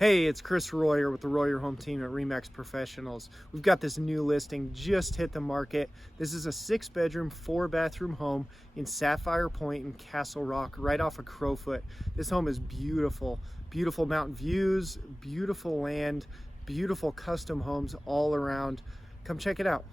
Hey, it's Chris Royer with the Royer Home Team at Remax Professionals. We've got this new listing just hit the market. This is a 6-bedroom, 4-bathroom home in Sapphire Point in Castle Rock, right off of Crowfoot. This home is beautiful. Beautiful mountain views, beautiful land, beautiful custom homes all around. Come check it out.